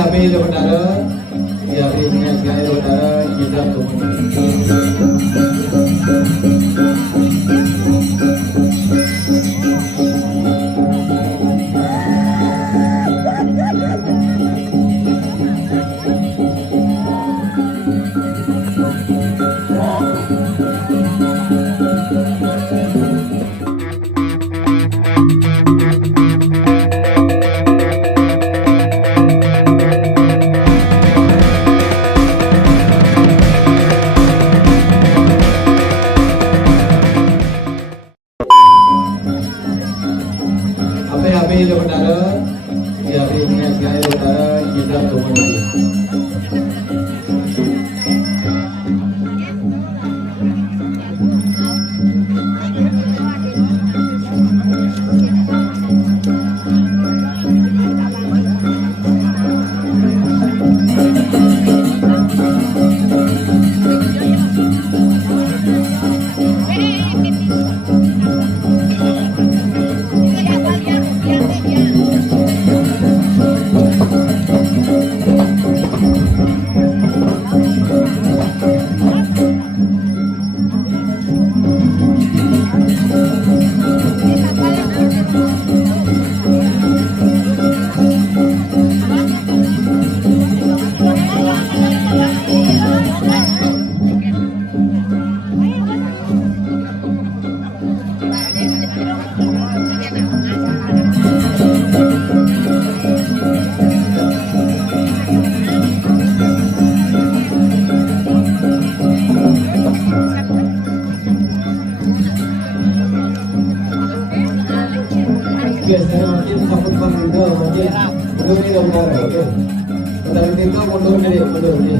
api saudara, ya apinya sekali saudara kita api saudara, ya apinya sekali saudara kita mungkin sambut panggil mungkin mundur nih saudara, oke. Bentar itu mundur nih.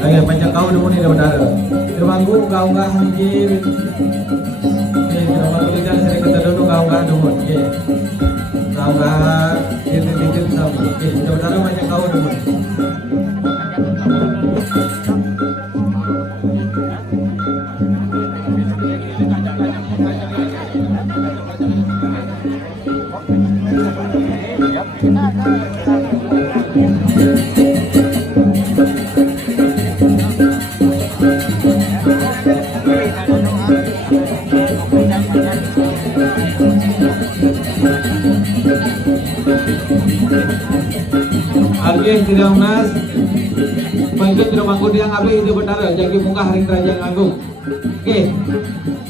Ayo panjang kau dulu nih saudara. Termanggu kau nggak hangkir. Termanggu lihat sering kita dulu kau nggak dulu. Kau nggak titik sama. Saudara panjang kau dulu. Argen tidak unas, panjang tidak mangku diang abe itu benar, jadi muka hari kerajaan agung. Oke,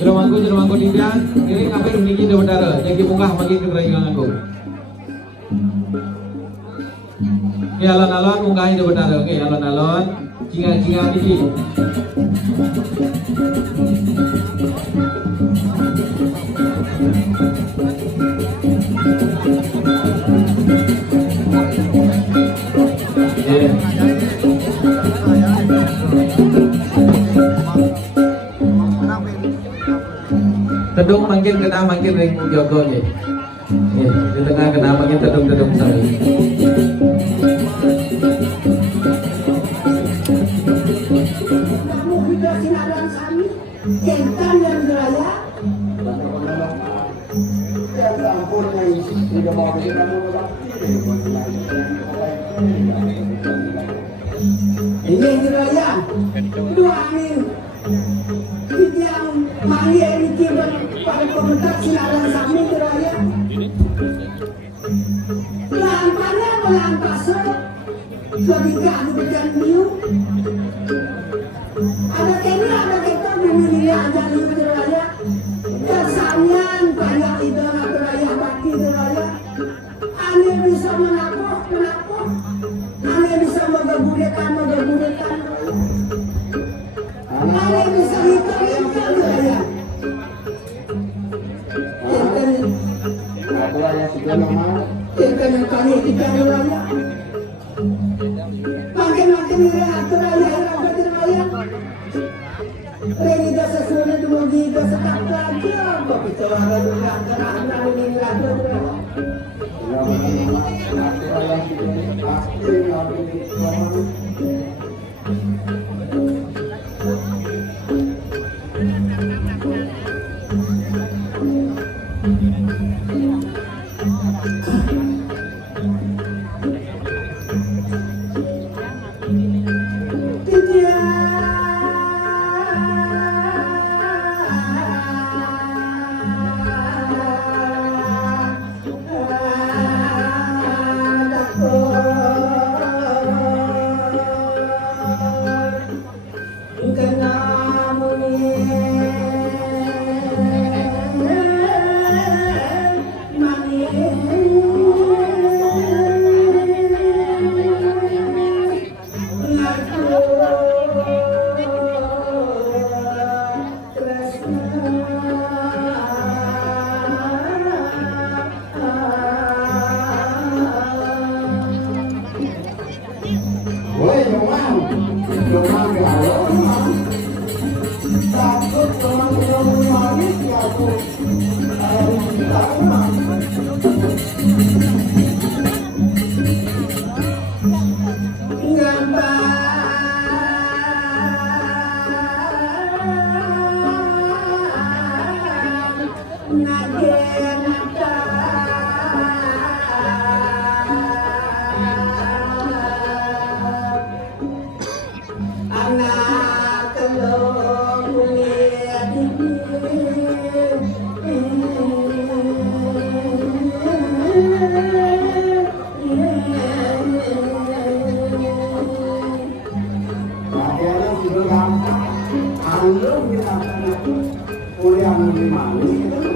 tidak mangku diang, ini abe ini itu benar, jadi muka bagi kerajaan agung. Oke, alon-alon muka itu benar, oke, alon-alon, cinga ini. Tedung makin kena makin ring jogo nih. Di tengah kena makin tedung sekali. Ini diraya, dua angin, yang manggil ini pada komentar sinaran sami diraya. Lampannya melampasnya, ketika anu berjalan biu. Ada kini ada kita memilih aja liu diraya. Kesanian banyak idola diraya bakti diraya. Ane bisa menapoh. Ane bisa memberbudekan. Ane bisa hitam diraya. Enten yang kali kita diraya. Makin diraya. Reni dasa sulit mengi dasa tak lagi. Tapi cara dulu antara ini lagi diraya. Kenapa kuliah di mana itu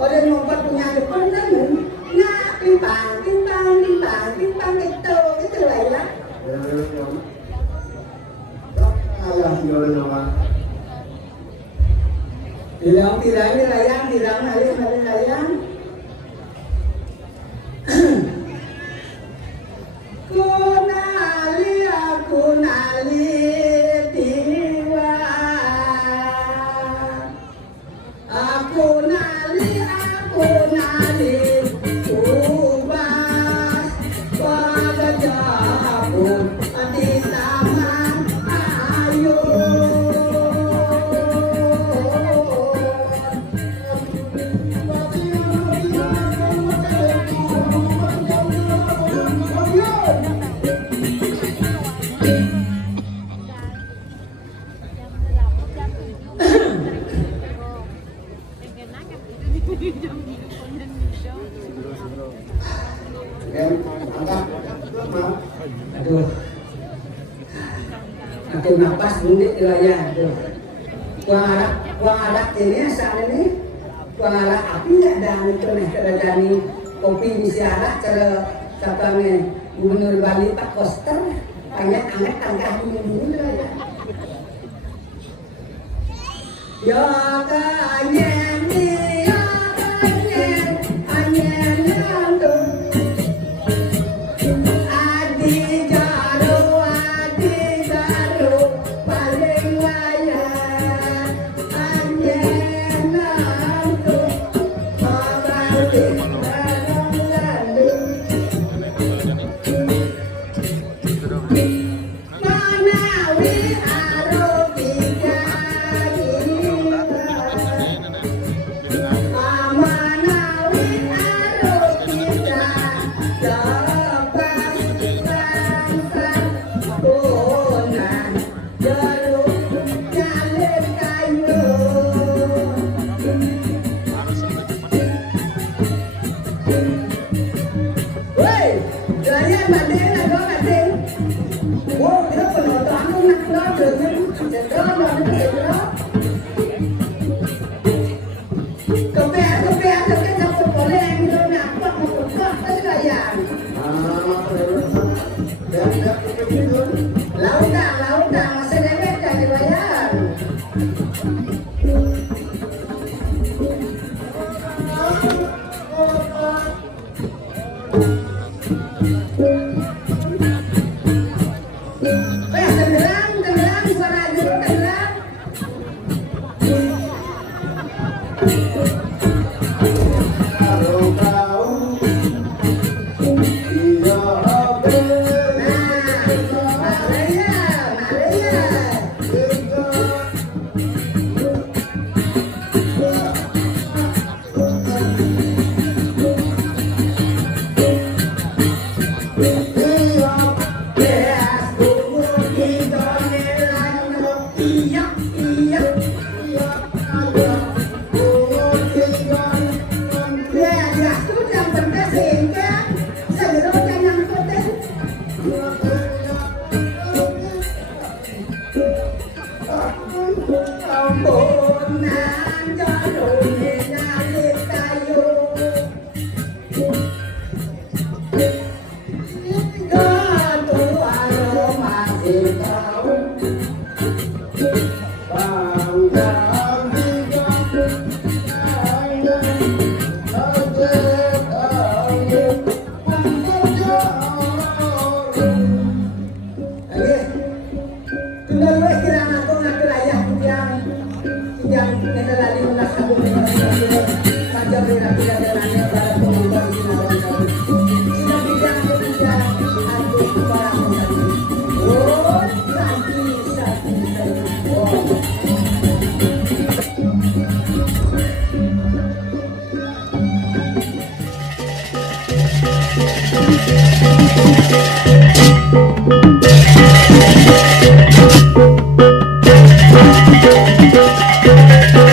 Orang lompat punya depan kan, nah timbang itu lah ya. Tidak layang. Kunali tiwa, aku nali ubah wajahku di taman ayu. Aduh napas bunyi ya. Kuang ini saat ini kuang api ya dan itu nih kerajaan kopi di siaran cara katanya Gubernur Bali Pak Koster banyak anget tangkah dulu ya. Ya kanyen dia anyen nyantung. Lautang, masih lewat dari layar. Tenggelam, suara jeruk tenggelam. Thank you.